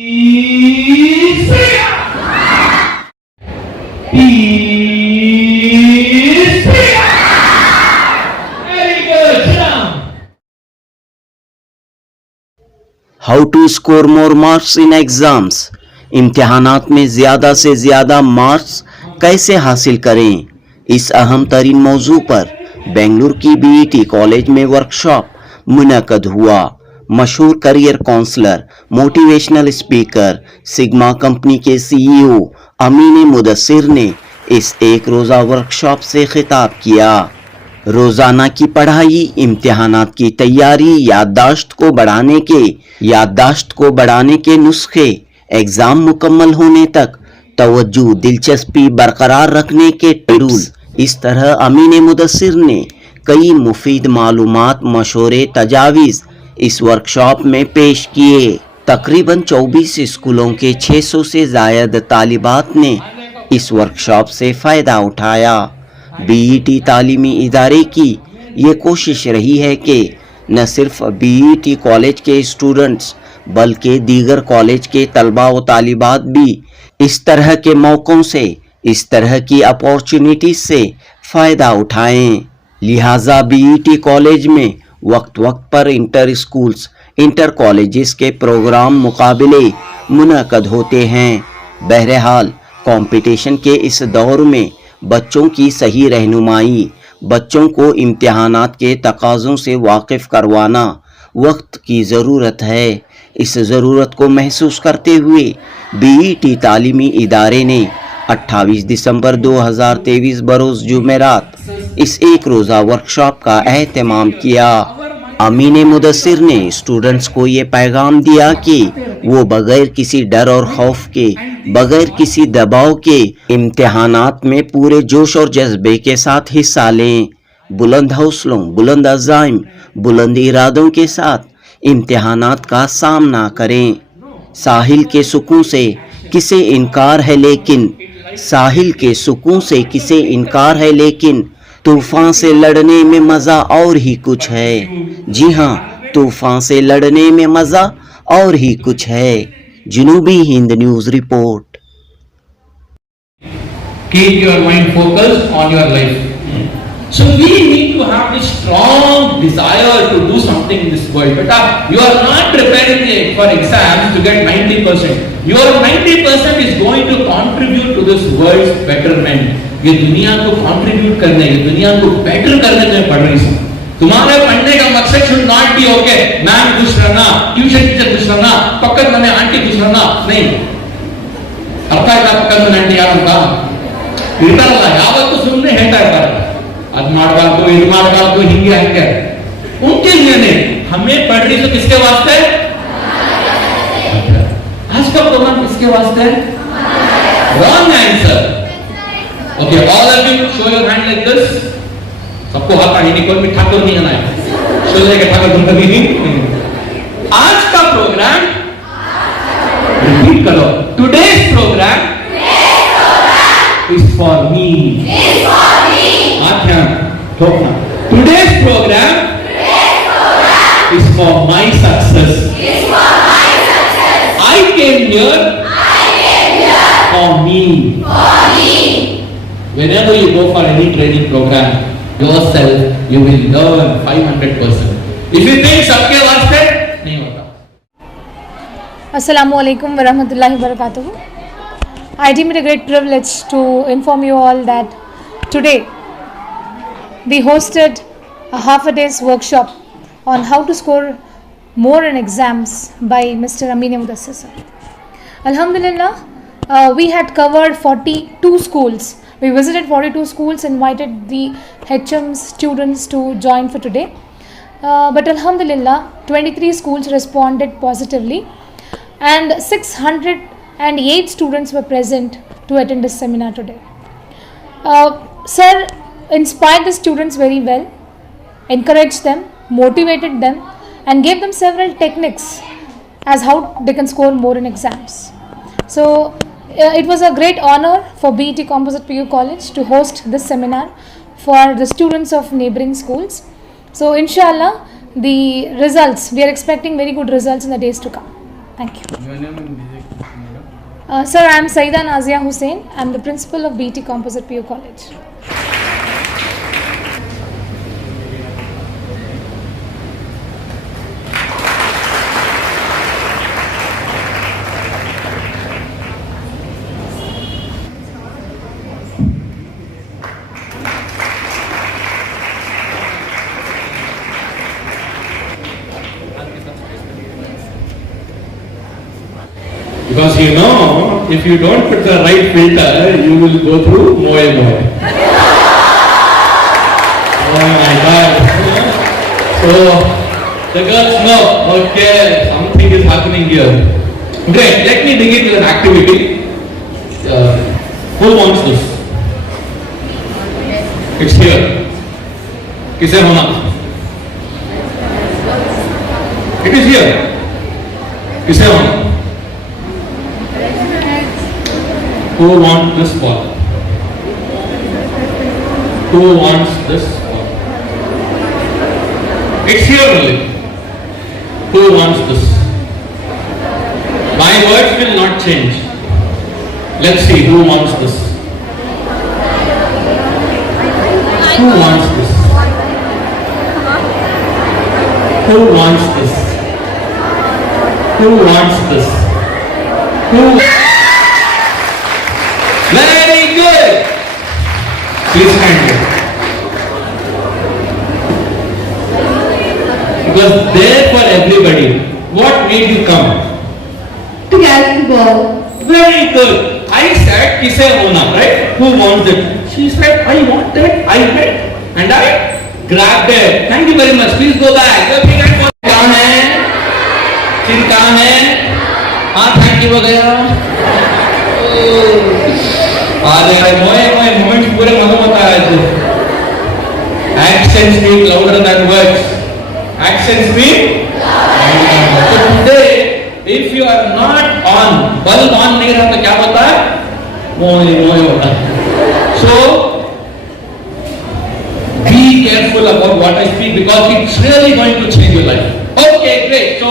How to score more marks in exams. इम्तिहानात में ज़्यादा से ज़्यादा मार्क्स कैसे हासिल करें, इस अहम तरीन मौजू पर बेंगलुरु की बीईटी कॉलेज में वर्कशॉप मुनक़द हुआ। मशहूर career counsellor, motivational speaker, sigma company के सीईओ अमीन मुदस्सिर ने इस एक रोज़ा वर्कशॉप से खिताब किया। रोज़ाना की पढ़ाई, इम्तिहानात की तैयारी, याददाश्त को बढ़ाने के नुस्खे, एग्ज़ाम मुकम्मल होने तक तवज्जो, दिलचस्पी बरकरार रखने के रूल, इस तरह अमीन मुदस्सिर ने कई मुफीद मालूमात, मशवरे, तजावीज़ इस वर्कशॉप में पेश किए। तकरीबन 24 स्कूलों के 600 से ज़ायद तालिबात ने इस वर्कशॉप से फ़ायदा उठाया। बीईटी तालीमी इदारे की ये कोशिश रही है कि न सिर्फ बीईटी कॉलेज के स्टूडेंट्स बल्कि दीगर कॉलेज के तलबा व तालिबात भी इस तरह के मौक़ों से, इस तरह की अपॉर्चुनिटीज से फ़ायदा उठाएं। लिहाजा बीईटी कॉलेज में वक्त वक्त पर इंटर स्कूल्स, इंटर कॉलेजेस के प्रोग्राम, मुकाबले मुनक़द होते हैं। बहरहाल कंपटीशन के इस दौर में बच्चों की सही रहनुमाई, बच्चों को इम्तिहानात के तकाज़ों से वाकिफ़ करवाना वक्त की ज़रूरत है। इस ज़रूरत को महसूस करते हुए बीईटी तालीमी इदारे ने 28 दिसंबर 2023 बरोज़ जुमेरात इस एक रोज़ा वर्कशॉप का एहतमाम किया। अमीन मुदस्सिर ने स्टूडेंट्स को ये पैगाम दिया कि वो बगैर किसी डर और खौफ के, बगैर किसी दबाव के इम्तिहानात में पूरे जोश और जज्बे के साथ हिस्सा लें। बुलंद हौसलों, बुलंद अज़ाइम, बुलंद इरादों के साथ इम्तिहानात का सामना करें। साहिल के सुकून से किसे इनकार है लेकिन, साहिल के सुकून से किसे इनकार है लेकिन तूफान से लड़ने में मज़ा और ही कुछ है। जी हाँ, तूफान से लड़ने में मज़ा और ही कुछ है। जनूबी Hind news report. Keep your mind focused on your life. So we need to have this strong desire to do something in this world. But you are not preparing for exams to get 90%. Your 90% is going to contribute to this world's betterment. ये दुनिया को contribute करने, ये दुनिया को better करने में पढ़ रही है। तुम्हारे पढ़ने का मकसद should not be okay ma'am खुश रहना, ट्यूशन टीचर खुश रहना, पकड़ में आंटी खुश रहना, नहीं। ಅರ್ಥ ಆಯ್ತಾ? ಪಕ್ಕದ ಮನೆ ಆಂಟಿ ಯಾರು ಅಂತ ಇರ್ತಾರಲ್ಲ, ಯಾವತ್ತೂ ಸುಮ್ಮನೆ ಹೇಳ್ತಾ ಇರ್ತಾರೆ, ಅದ್ ಮಾಡಬಾರ್ದು, ಇದು ಮಾಡಬಾರ್ದು, ಹಿಂಗೆ ಹಂಗೆ। उनके लिए नहीं, हमें पढ़ रही तो किसके वास्ते? आज का प्रोग्राम किसके वास्ते? Wrong answer. Okay, all of you show your hand like this. सबको हाथ आगे नहीं, कोई भी ठाकुर नहीं आना है। शो जाएगा ठाकुर तुम कभी नहीं। आज का प्रोग्राम रिपीट करो। Today's programme is for me. आख्या ठोकना। Today's program is for my success. I came here for me. Whenever you go for any training program, yourself you will learn 500%. If you think सबके वास्ते नहीं होता। Assalamu alaikum wa rahmatullahi wa barakatuh. I deem it a great privilege to inform you all that today we hosted a half a day's workshop on how to score more in exams by Mr. Amin Mudassir sir. Alhamdulillah, we had covered 42 schools. We visited 42 schools, invited the HMs, students to join for today. But Alhamdulillah, 23 schools responded positively and 608 students were present to attend this seminar today. Sir inspired the students very well, encouraged them, motivated them and gave them several techniques as how they can score more in exams. So it was a great honor for BET Composite PU College to host this seminar for the students of neighboring schools. So inshallah the results, we are expecting very good results in the days to come. Thank you. Your name and designation, madam? Sir, I am Saida Nazia Hussain. I am the principal of BT Composite PU College. Because you know, if you don't put the right filter, you will go through moe moe. Oh my God. So, the girls know, okay, something is happening here. Great, let me begin with an activity. Who wants this? It's here. किसे होना? It is here. किसे होना? Who wants this ball? Who wants this ball? It's here only. Who wants this? My words will not change. Let's see who wants this. Who wants this? Who wants this? Who wants this? Who? Very good. Please stand here. It was there for everybody. What made you come? To catch the ball. Very good. I said, "Kise hona," right? Who wants it? She said, "I want it." I went and I grabbed it. Thank you very much. Please go back. कहाँ है? चिन कहाँ है? हाँ, thank you वगैरह. अरे मोए मोए moments पूरे मालूम होता है आज. Actions speak louder than words. Actions speak. So today, if you are not on, bulb on नहीं रहा तो क्या होता है? मोए मोए होता है. So be careful about what I speak because it's really going to change your life. Okay, great. So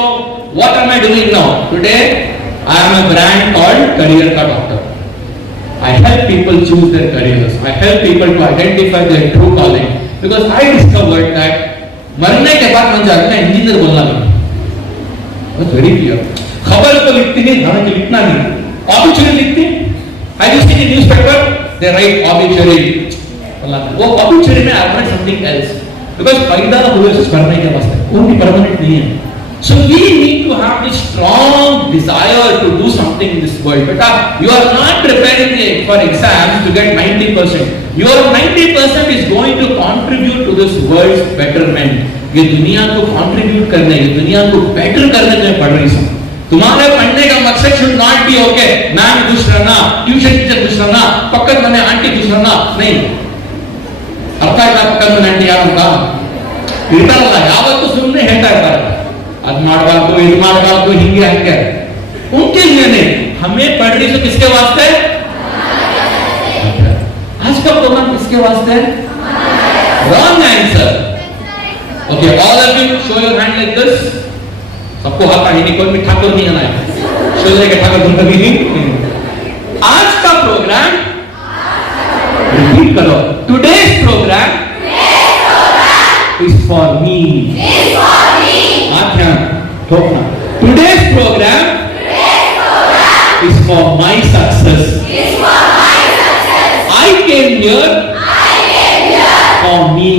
what am I doing now? Today, I am a brand called Career Ka Doctor. I help people choose their careers. I help people to identify their true calling. Because I discovered that मरने के बाद मन जाता है engineer बोलना नहीं. That's very clear. खबर तो लिखती है, ना कि लिखना नहीं. Obituary लिखती है. Have you seen in newspaper? They write obituary. वो obituary में I want something else. Because पैदा हुए से मरने के वास्ते. वो भी permanent नहीं है. So we need to have this strong desire to do something in this world. But you are not preparing for exams to get 90%. Your 90% is going to contribute to this world's betterment. ये दुनिया को contribute करने, ये दुनिया को better करने में पढ़ रही हूँ. तुम्हारे पढ़ने का मकसद should not be okay. Ma'am खुश रहना, ट्यूशन टीचर खुश रहना, पक्कड़ मने आंटी खुश रहना नहीं. अर्थ है पक्कड़ मने आंटी यार उनका. इतना यावत तो सुनने हेटा है. ಅದು ಮಾಡಬಾರ್ದು ಇದು ಮಾಡಬಾರ್ದು ಹಿಂಗೆ ಹಂಗೆ उनके लिए नहीं. हमें पढ़ रही तो किसके वास्ते? आज का प्रोग्राम किसके वास्ते? Wrong answer. Okay, all of you show your hand like this. सबको हाथ आगे नहीं, कोई भी ठाकुर नहीं आना है. शो लेके ठाकुर तुम कभी नहीं. आज का प्रोग्राम रिपीट करो. Today's programme is for me. ठोकना. Today's program is for my success. I came here for me.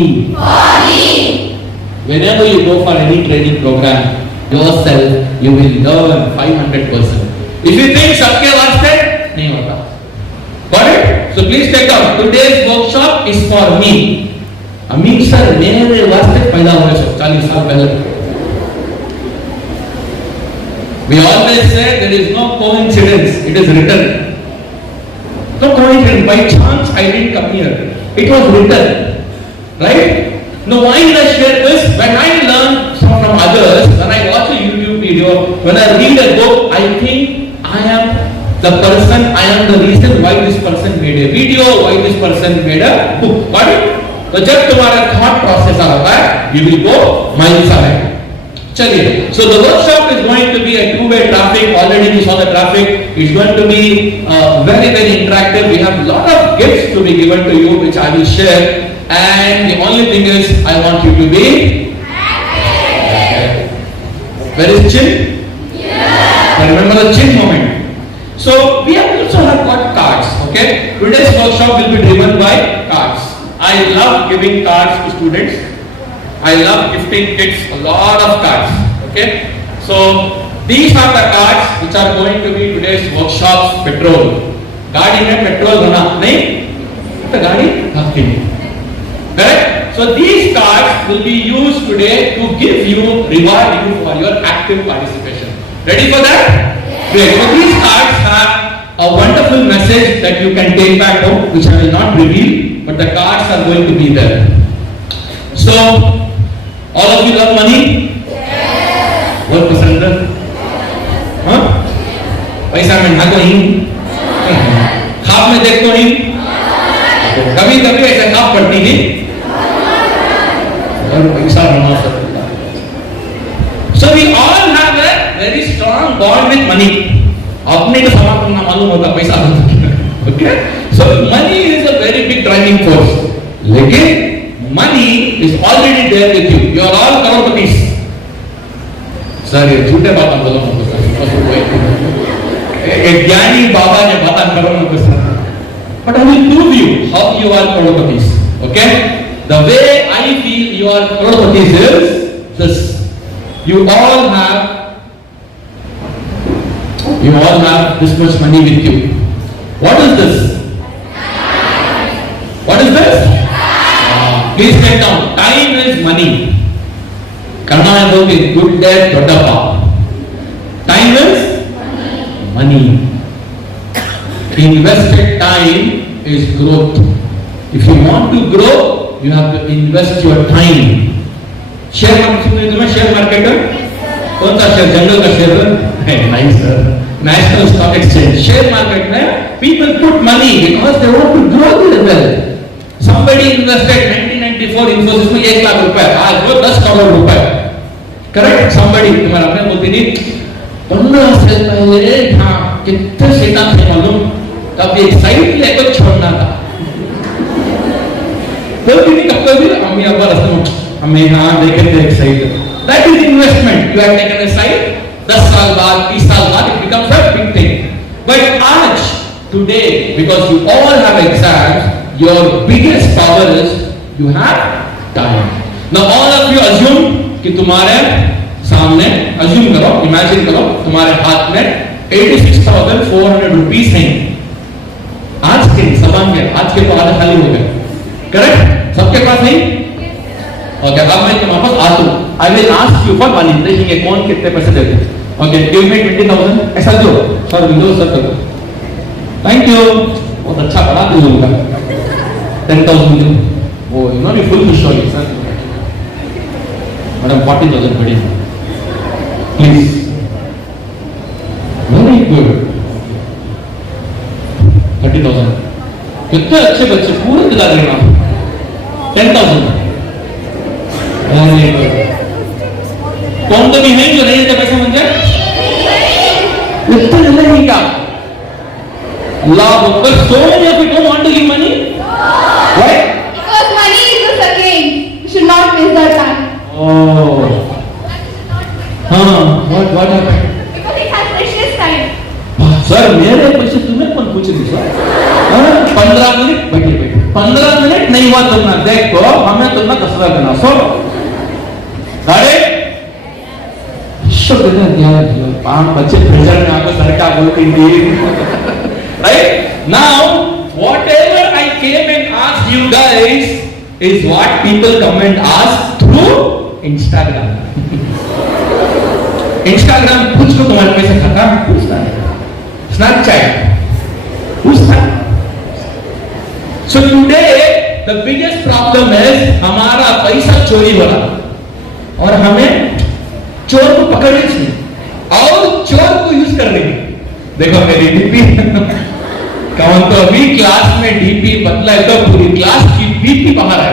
Whenever you go for any training program, yourself you will learn 500%. If you think सबके वास्ते नहीं होता. Got it? So please take out. Today's workshop is for me. अमीर sir मेरे वास्ते पैदा हुए सब 40 साल पहले. We always say there is no coincidence. It is written. No coincidence. By chance I didn't come here. It was written. Right? Now why did I share this? When I learn from others, when I watch a YouTube video, when I read a book, I think I am the person, I am the reason why this person made a video, why this person made a book. Got it? तो जब तुम्हारा thought process आता है, you will go miles ahead. चलिए, so the workshop is going to be a two-way traffic. Already you saw the traffic. It's going to be very very interactive. We have a lot of gifts to be given to you, which I will share. And the only thing is, I want you to be. Where is chin? Yeah. Remember the chin moment. So we have also have got cards. Okay. Today's workshop will be driven by cards. I love giving cards to students. I love gifting kids a lot of cards. Okay, so these are the cards which are going to be today's workshop's petrol. गाड़ी में petrol भरना नहीं, तो गाड़ी भागती नहीं. Correct? So these cards will be used today to give you, reward you for your active participation. Ready for that? Great. So these cards have a wonderful message that you can take back home, which I will not reveal, but the cards are going to be there. So all of you love money? Yes. बहुत पसंद है? हाँ? पैसा में भागो ही? ख्वाब में देखो ही? कभी कभी ऐसा ख्वाब पड़ती नहीं? और पैसा बना सकता है. So we all have a very strong bond with money. अपने को समाप्त करना मालूम होता पैसा होता. Okay? So money is a very big driving force. लेकिन money is already there with you. You are all crorepati's. Sir, ये झूठे बात बोलो मत सर. एक ज्ञानी बाबा ने बात करो मत sir. But I will prove you how you are crorepati's. Okay? The way I feel you are crorepati's is this. You all have this much money with you. What is this? What is this? Please get down. Time is money. Kannada में बोलते हैं good debt dodappa. Time is money. Invested time is growth. If you want to grow, you have to invest your time. Share market में share market कौन सा share? जंगल का share? Nice sir. National Stock Exchange. Share market में people put money because they want to grow their wealth. Somebody invested 1994 Infosys में 1 लाख रुपए, आज वो 10 करोड़ रुपए. Correct? Somebody तुम्हारा अपने बोलती नहीं 15 साल पहले हाँ कितने शैतान थे मालूम, तब एक साइड लेकर छोड़ना था. तो कितनी कब भी अम्मी अब्बा रस्ते में हमें हाँ देखे थे एक side. That is investment. You have taken a side. 10 साल बाद 20 साल बाद it becomes a big thing. But आज today because you all have exams, your biggest power is you have time. Now all of you assume कि तुम्हारे सामने assume करो, imagine करो तुम्हारे हाथ में 86,400 रुपीस हैं. आज के सबान के आज के तो आधे खाली हो गए. करेक्ट? सबके पास नहीं? ओके, अब मैं तुम्हारे पास आता हूँ. I will ask you for money. देखेंगे कौन कितने पैसे देते हैं. Okay, give me 20,000. ऐसा दो. सर विंडो सर करो. Thank you. बहुत अच्छा बड़ा दिल होगा. 10,000. Oh, you know, full to show you, sir. Madam, 40,000 padi. Please. Very good. 30,000. कितने अच्छे बच्चे पूरे दिला देना. 10,000. Very good. कौन तो भी है जो नहीं देते पैसे मुझे? इतना नहीं क्या? Allah Akbar. So many of you don't want to give money. Why? Because money is a second. You should not waste that time. Oh. What happened? Because it has precious time. Sir मेरे पैसे तुम्हें कौन पूछ रही sir? 15 minute बैठे 15 minute नहीं हुआ तुमने देखो हमें तुमने 10,000 देना. सो अरे शुभ दिन 5 बच्चे प्रेशर में आकर सर क्या बोलती थी. Right? Now, whatever I came and asked you guys is what people come and ask through Instagram. Instagram कुछ को तुम्हारे पैसे खाता पूछता है. Snapchat पूछता है. So today the biggest problem is हमारा पैसा चोरी हो रहा और हमें चोर को पकड़ने चाहिए और चोर को यूज करने की. देखो मेरी डीपी कौन तो अभी क्लास में डीपी बदला है तो पूरी क्लास की बीपी बाहर है.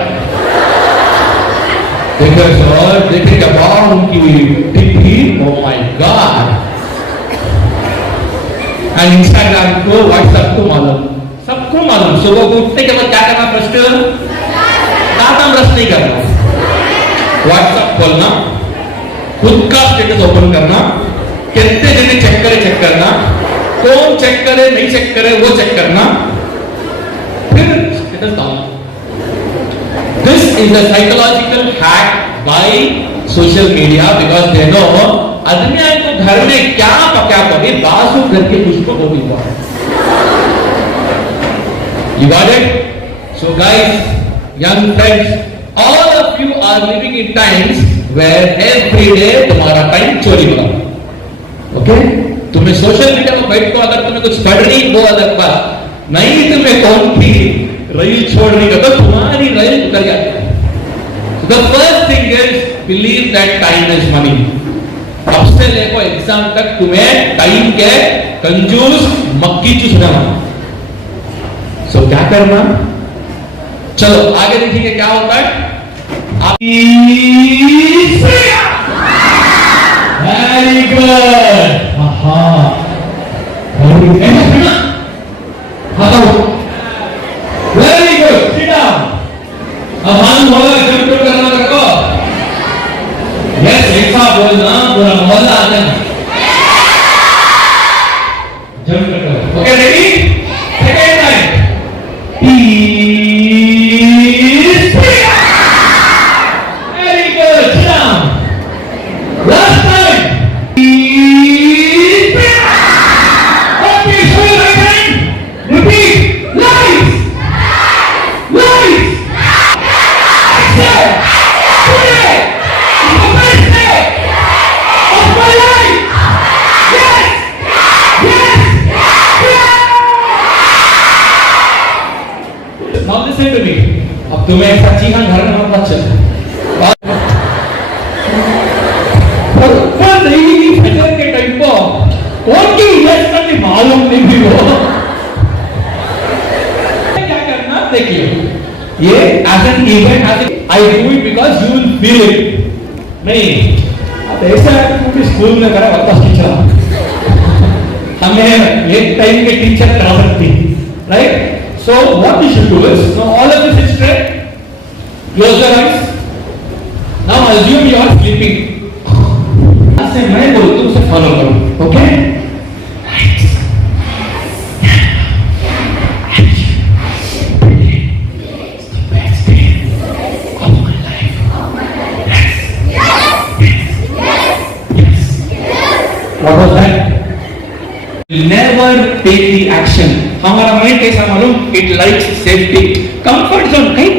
देखो सर देखेगा बाहर उनकी इंस्टाग्राम को, व्हाट्सएप को मालूम, सबको मालूम। सुबह को उठने के बाद क्या करना, फर्स्ट काम ब्रश नहीं करना, व्हाट्सएप खोलना, खुद का स्टेटस ओपन करना, कितने जने चेक करना, कौन चेक करे नहीं चेक करे वो चेक करना, फिर status down. This is a psychological hack by social media because they know आदमी को घर में क्या पका कभी बासु घर के पुष्प को भी हुआ। You got it? So guys, young friends, all of you are living in times where every day तुम्हारा टाइम चोरी हो रहा है। ओके? तुम्हें सोशल मीडिया में बैठ को अगर तुम्हें कुछ पढ़ रही वो अलग बात, नहीं तुम्हें कौन थी रील छोड़ने का तो तुम्हारी रील उतर जाती है। So the first thing is believe that time is money. अब से लेकर एग्जाम तक तुम्हें टाइम के कंजूस मक्खी चूसना। सो क्या करना, चलो आगे देखिए क्या होता है। Very good, very good, sit down. अब हम बोला जंप करना रखो, यस एक साथ बोलना, पूरा मोहल्ला आ जाए जंप करो। Okay ready, second time very good, sit down. Last time. Okay, show your right hand. Repeat. Lights. Lights. Action. Today is the best day of my life. Yes. Yes. Yes. Now listen to me. अब तुम्हें एक सच्ची खान घर में मत चल। पर नहीं फजर के टाइम पर कौन की इलाज करने मालूम नहीं भी हो। क्या करना देखिए, ये as an event, as I do it because you will feel it. नहीं, अब ऐसा क्योंकि स्कूल में करा वापस टीचर, हमें एक टाइम के टीचर करा सकती, right? So what we should do is, now all of you sit straight, close your eyes. Now assume you are sleeping. से मैं बोलता हूँ उसे फॉलो करो, okay? What was that? Never take the action. हमारा mind कैसा मालूम? It likes safety. Comfort zone कहीं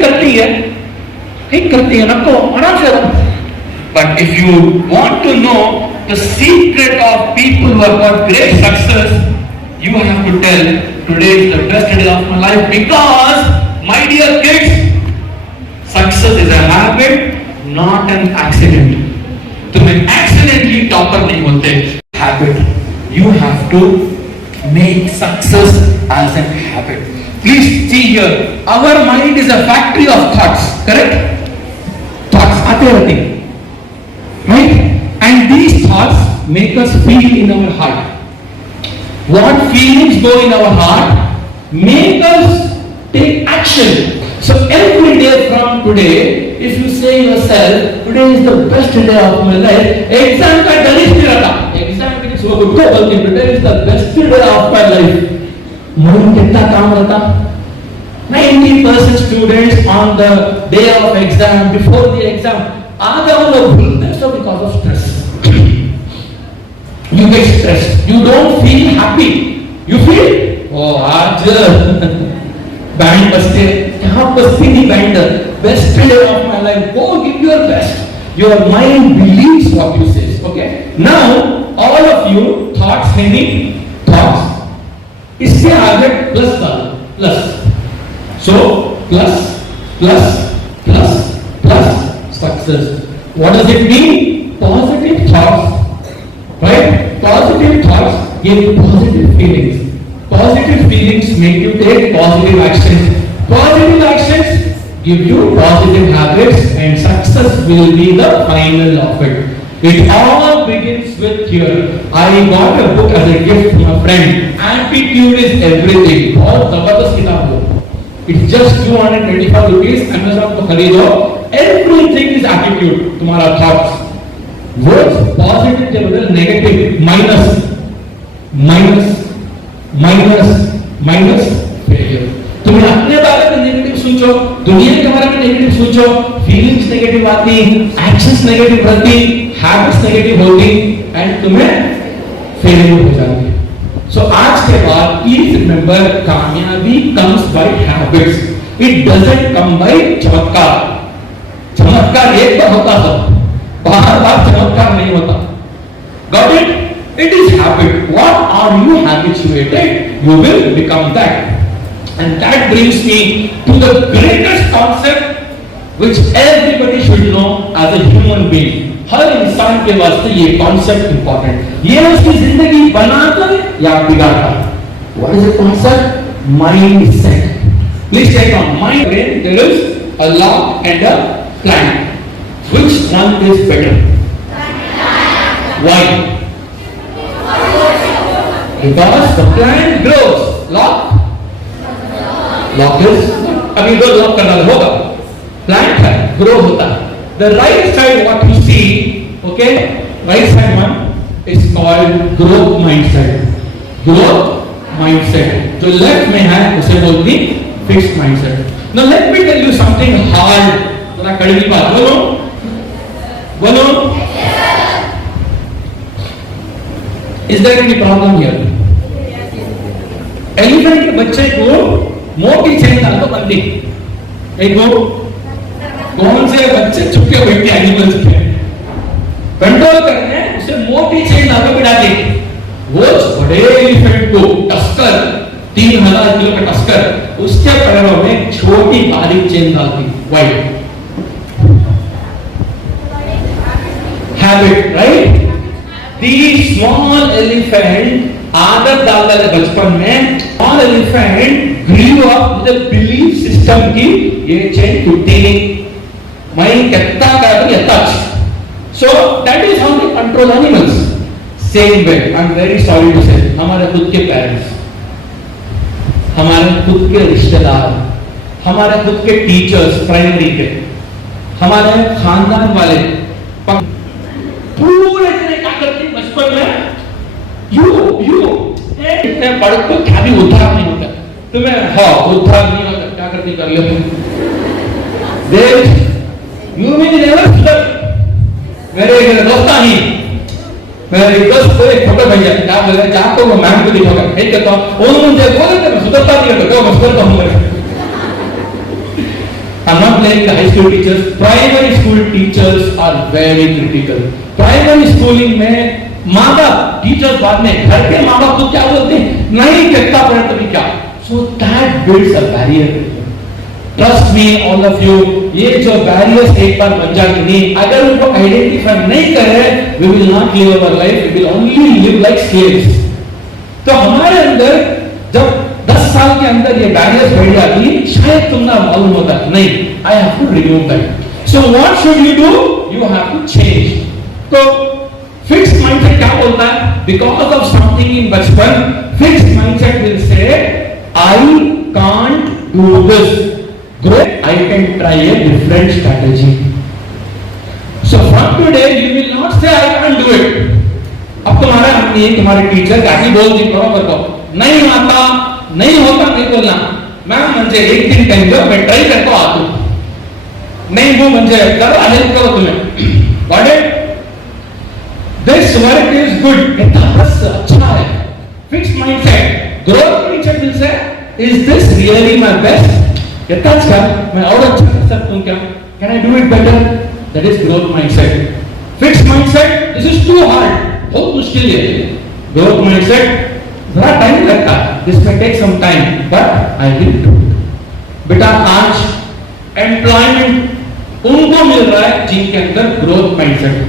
करती है ना को आराम से रहो। But if you want to know the secret of people who have got great success, you have to tell today is the best day of my life because, my dear kids, success is a habit, not an accident. तुम accidentally topper नहीं होते, habit. You have to make success as a habit. Please see here, our mind is a factory of thoughts, correct? Thoughts आते रहते हैं. Right? And these thoughts make us feel in our heart. What feelings go in our heart make us take action. So every day from today, if you say yourself, today is the best day of my life, exam का डर ही नहीं रहता. Exam के लिए सुबह उठो बोलते today is the best day of my life. मन कितना काम रहता? 90% students on the day of exam, before the exam, आधा वो लोग भूलते हैं so because of stress. You get stressed. You don't feel happy. You feel, oh आज बैंड बजते, यहाँ बजती नहीं band, best day of my life. Go give your best. Your mind believes what you say. Okay. Now all of you thoughts meaning thoughts. इससे आगे plus डालो plus. So plus plus plus plus success. What does it mean? Positive thoughts, right? Positive thoughts give positive feelings. Positive feelings make you take positive actions. Positive actions give you positive habits, and success will be the final of it. It all begins with here. I got a book as a gift from a friend. Aptitude is everything. बहुत जबरदस्त किताब है. It's just 225 rupees. Amazon को खरीदो. Everything is attitude. तुम्हारा thoughts. Words positive के बदल negative, minus failure. तुम्हें अपने बारे में नेगेटिव सोचो, दुनिया के बारे में नेगेटिव सोचो, फीलिंग्स नेगेटिव आती, एक्शंस नेगेटिव रहती, हैबिट्स नेगेटिव होती, एंड तुम्हें फेलियर हो जाती है. सो आज के बाद प्लीज रिमेंबर, कामयाबी comes by habits. It doesn't come by चमत्कार. चमत्कार एक बार होता है, बार-बार चमत्कार नहीं होता. Got it? It is habit. What are you habituated? You will become that. And that brings me to the greatest concept which everybody should know as a human being. हर इंसान के वास्ते ये concept important. ये उसकी जिंदगी बनाता है या बिगाड़ता है. What is the concept? Mindset. Please take on mind. Brain, there is a lock and a plant. Which one is better? Why? Because the plant grows. Lock is अभी दो लॉक करना होगा. प्लांट है, ग्रो होता है. The right side what you see, okay, right side one is called growth mindset. Growth mindset. जो left में है उसे बोलती fixed mindset. Now let me tell you something hard. थोड़ा कड़वी बात बोलो. Is there any problem here? Elephant के बच्चे को मोटी चेन डाल दो बंदी. एक वो कौन से बच्चे चुपके बैठे एनिमल्स के कंट्रोल करने उसे मोटी चेन डाल दो बिठा दी. वो बड़े एलिफेंट को टस्कर 3000 किलो का टस्कर उसके पैरों में छोटी बारीक चेन डाल दी. White habit, right? The small elephant आदत डाल रहे बचपन में. Small elephant grew up with a belief system की ये चेन टूटी नहीं. मैं कितना कर ये touch. So that is how they control animals. Same way, I'm very sorry to say, हमारे खुद के parents, हमारे खुद के रिश्तेदार, हमारे खुद के टीचर्स प्राइमरी के, हमारे खानदान वाले पूरे बचपन में यू इतने बड़े को क्या भी उद्धार नहीं होता. तुम्हें उद्धार नहीं होता, क्या करती कर लो तुम. यू भी नेवर सुधर. मेरे दोस्त को एक फोटो भेजा, क्या बोल रहे आपको वो मैम को दिखाओगे. ठीक है, तो मुझे बोले मैं सुधरता नहीं होता, मैं सुधरता हूँ. I'm not playing the high school teachers. Primary school teachers are very critical. Primary schooling में माँ बाप टीचर्स बाद में घर के माँ बाप तो क्या बोलते हैं, नहीं कितना पढ़े तभी क्या. So that builds a barrier. Trust me, all of you, ये जो barriers एक बार बन जाएंगे, अगर उनको आइडेंटिफाई नहीं करें, we will not live our life. We will only live like slaves. तो हमारे अंदर जब 10 साल के अंदर ये बैरियर्स बढ़ जाती, शायद तुम ना मालूम होता नहीं. I have to remove that. So what should you do? You have to change. तो fixed mindset क्या बोलता है? Because of something in बचपन, fixed mindset will say, I can't do this. Grow, I can try a different strategy. So from today you will not say I can't do it. अब तुम्हारा नहीं, तुम्हारे teacher कैसी बोलती बरोबर को नहीं आता, नहीं होता, नहीं बोलना. मैम म्हणजे एक दिन टाइम दो, मैं ट्राई करता हूं आतो. नहीं वो म्हणजे करो, हेल्प करो तुम्हें. Got it? This work is good. इतना बस अच्छा है. Fixed mindset, growth mindset will say, is this really my best? इतना अच्छा, मैं और अच्छा कर सकता हूं क्या? Can I do it better? That is growth mindset. Fixed mindset, this is too hard, बहुत मुश्किल है. ग्रोथ माइंडसेट थोड़ा टाइम लगता है, दिस में take some time, but I will do. बेटा आज एम्प्लॉयमेंट उनको मिल रहा है जिनके अंदर ग्रोथ माइंडसेट.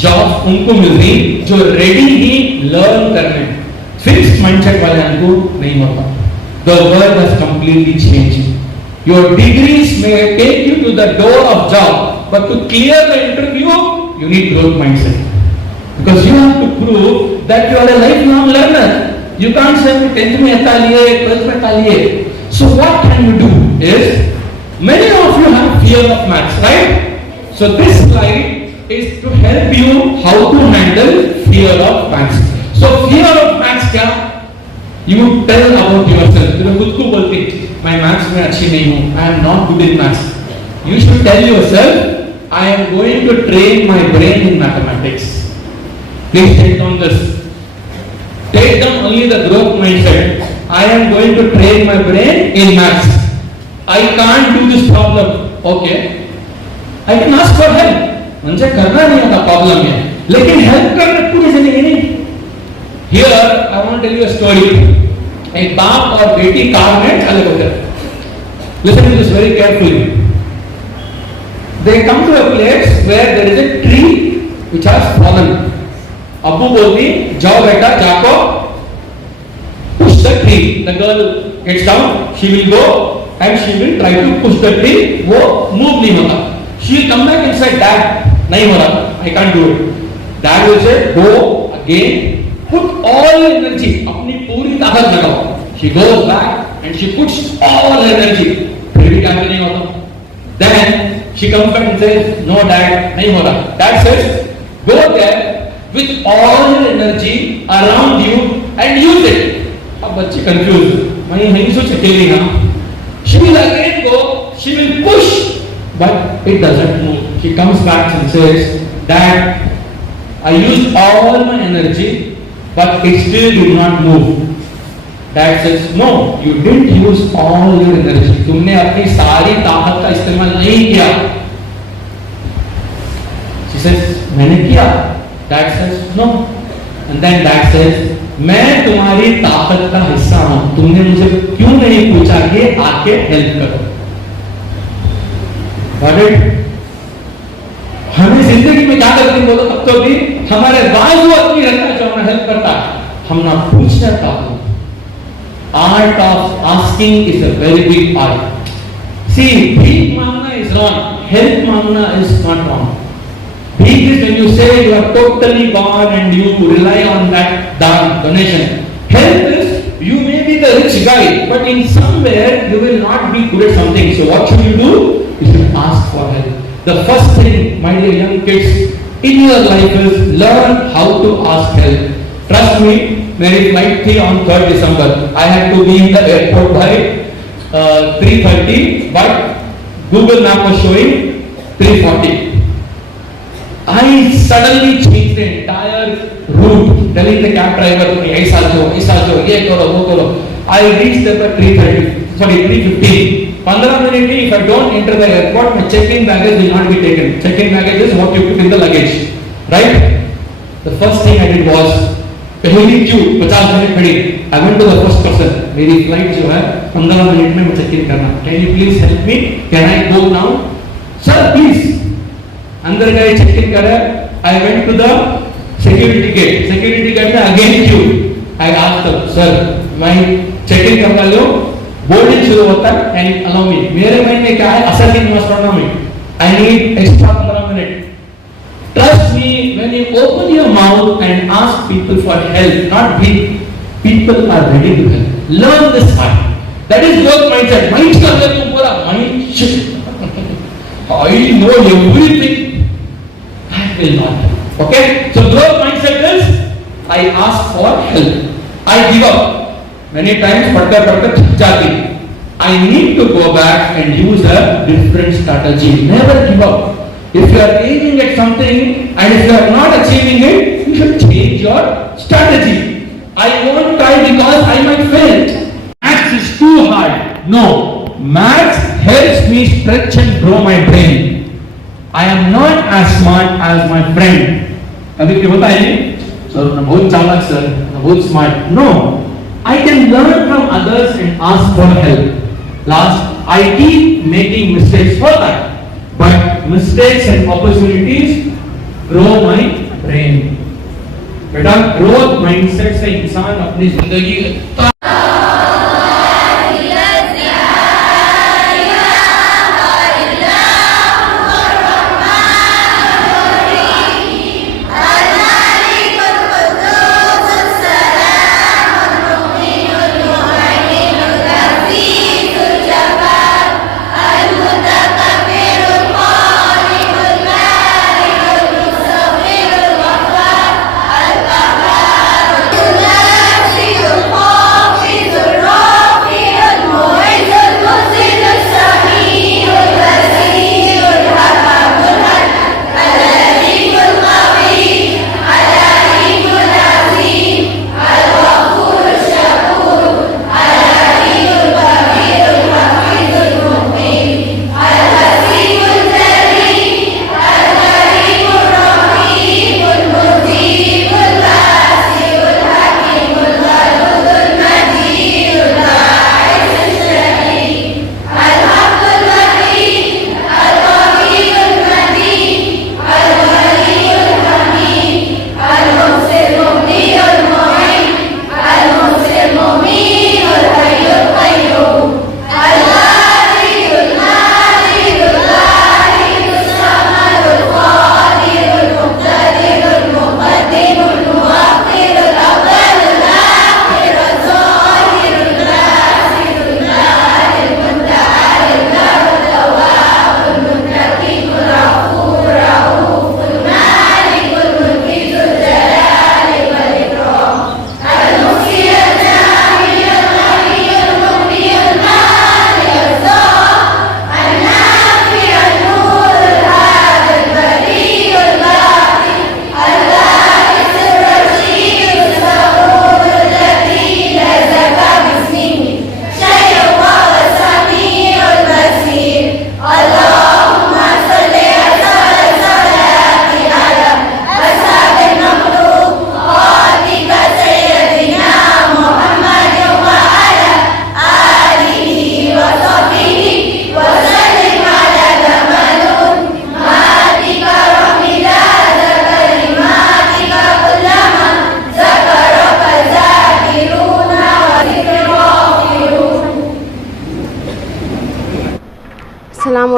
जॉब उनको मिल रही जो रेडी ही लर्न करने. फिक्स्ड माइंडसेट वाले को नहीं होता. The world has completely changed. Your degrees may take you to the door of job, but to clear the interview you need growth mindset. Because you have to prove that you are a lifelong learner. You can't say 10th में ऐसा लिए, 12th में ऐसा लिए. So what can you do is, many of you have fear of maths, right? So this slide is to help you how to handle fear of maths. So fear of maths क्या? You tell about yourself. तुम खुद को बोलते, मैं maths में अच्छी नहीं हूँ. I am not good in maths. You should tell yourself, I am going to train my brain in mathematics. Please take down this. Take down only the growth mindset. I am going to train my brain in maths. I can't do this problem. Okay. I can ask for help. मुझे करना नहीं होता problem है, लेकिन help करना पूरी जिंदगी नहीं. Here I want to tell you a story. एक बाप और बेटी कार में चले होते. Listen to this very carefully. They come to a place where there is a tree which has fallen. अब्बू बोलती, जाओ बेटा, जाको, push the tree. The girl gets down, she will go and she will try to push the tree. वो move नहीं होता. She will come back and say, Dad, नहीं हो रहा, I can't do it. Dad will say, go again, put all energy, अपनी पूरी ताकत लगाओ. She goes back and she puts all energy. फिर भी काम नहीं होता. Then she comes back and says, no Dad, नहीं हो रहा. Dad says, go there with all your energy around you and use it. अब बच्चे confused. मैं नहीं सोच अकेली ना. She will again go. She will push, but it doesn't move. She comes back and says, Dad, I used all my energy, but it still did not move. Dad says, no, you didn't use all your energy. तुमने अपनी सारी ताकत का इस्तेमाल नहीं किया. She says, मैंने किया. Dad says, no. And then Dad says, मैं तुम्हारी ताकत का हिस्सा हूं. तुमने मुझे क्यों नहीं पूछा कि आके हेल्प करो? Got it? हमें जिंदगी में क्या करते हैं बोलो, तब तो भी हमारे बाजू आदमी रहता है जो हमें हेल्प करता है. हम ना पूछना चाहते. Art of asking is a very big art. See, भीख मांगना is wrong. Help मांगना is not wrong. Big is when you say you are totally gone and you rely on that donation. Help is you may be the rich guy, but in somewhere you will not be good at something. So what should you do? You should ask for help. The first thing, my dear young kids, in your life is learn how to ask help. Trust me, मेरी flight थी on 3rd December. I had to be in the airport by 3:30, but Google Map was showing 3:40. I suddenly changed the entire route, telling the cab driver, ऐसा जो, ये करो, वो करो. I reached there by 3:15. 15 minutes, if I don't enter the airport, my check-in baggage will not be taken. Check-in baggage is what you put in the luggage, right? The first thing I did was, पहली Q 50 minute खड़ी. I went to the first person. मेरी flight जो है 15 minute में मैं check-in करना. Can you please help me? Can I go now? Sir, please. अंदर गए, check-in करे. I went to the security gate. Security gate में again queue. I asked them, sir, मैं check-in करना लो. बोर्डिंग शुरू होता है and allow me. मेरे माइंड में क्या है? ascending astronomy. I need extra 15 minutes. Trust me, when you open your mouth and ask people for help, not big, people are ready to help. Learn this art. That is growth mindset. Mind का अगर तुम बोला mind shift. I know everything. That will not help. Okay? So growth mindset is I ask for help. I give up. Many times पढ़कर थक जाती. I need to go back and use a different strategy. Never give up. If you are aiming at something and if you are not achieving it, you should change your strategy. I won't try because I might fail. Maths is too hard. No. Maths helps me stretch and grow my brain. I am not as smart as my friend. कभी क्या होता है? Sir, मैं बहुत चालाक sir, मैं बहुत smart. No. I can learn from others and ask for help. Last, I keep making mistakes for that. But mistakes and opportunities grow my brain. बेटा growth mindset से इंसान अपनी जिंदगी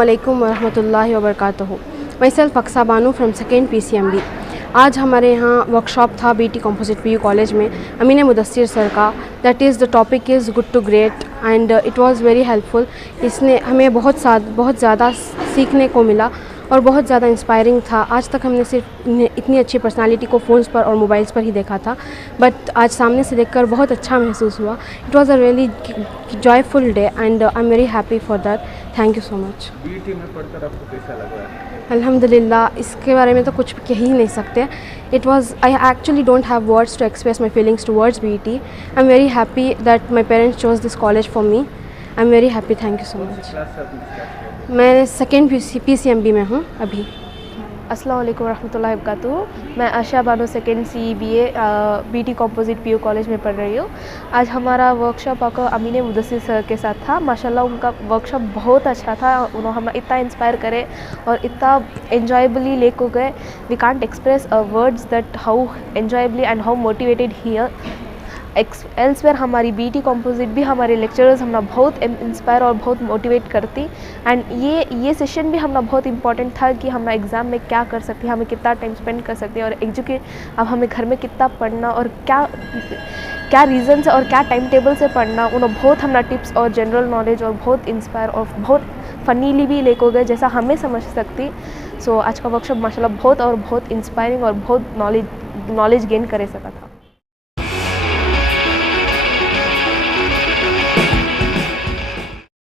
अस्सलामुअलैकुम वरहमतुल्लाहि वबरकातुहू। myself Aqsa Banu from second PCMB। आज हमारे यहाँ वर्कशॉप था BT कंपोजिट PU कॉलेज में अमीन मुदस्सिर सर का। That is the topic is good to great and it was very helpful. इसने हमें बहुत ज़्यादा सीखने को मिला और बहुत ज़्यादा इंस्पायरिंग था। आज तक हमने सिर्फ इतनी अच्छी पर्सनालिटी को फ़ोन्स पर और मोबाइल्स पर ही देखा था, बट आज सामने से देखकर बहुत अच्छा महसूस हुआ। It was a really joyful day and I am very happy for that. Thank you so much. BT में पढ़कर आपको कैसा लग रहा है? अल्हम्दुलिल्लाह, इसके बारे में तो कुछ कह ही नहीं सकते। It was I actually don't have words to express my feelings towards BT। I am very happy that my parents chose this college for me. I am very happy. Thank you so much. Class से आपने start किया? मैं second PCMB में हूँ अभी। अस्सलाम वालेकुम रहमतुल्लाहि वबरकातुहू। मैं Asha Bano second CBA BT composite PU college में पढ़ रही हूँ। आज हमारा वर्कशॉप अमीन मुदस्सिर सर के साथ था। माशाल्लाह उनका वर्कशॉप बहुत अच्छा था। उन्होंने हमें इतना इंस्पायर करे और इतना एन्जॉयबली लेको गए। We can't express words that how enjoyably and how motivated here elsewhere. हमारी BT कंपोजिट भी हमारे लेक्चरर्स हमें बहुत इंस्पायर और बहुत मोटिवेट करती। एंड ये सेशन भी हमें बहुत इंपॉर्टेंट था कि हम एग्ज़ाम में क्या कर सकते हैं, हमें कितना टाइम स्पेंड कर सकते हैं और अब हमें घर में कितना पढ़ना और क्या रीज़न से और क्या टाइम टेबल से पढ़ना। उन्होंने बहुत हमारा टिप्स और जनरल नॉलेज और बहुत इंस्पायर और बहुत फ़नीली भी लेको गए जैसा हमें समझ सकती। सो आज का वर्कशॉप माशाल्लाह बहुत इंस्पायरिंग और बहुत नॉलेज गेन करे सका था।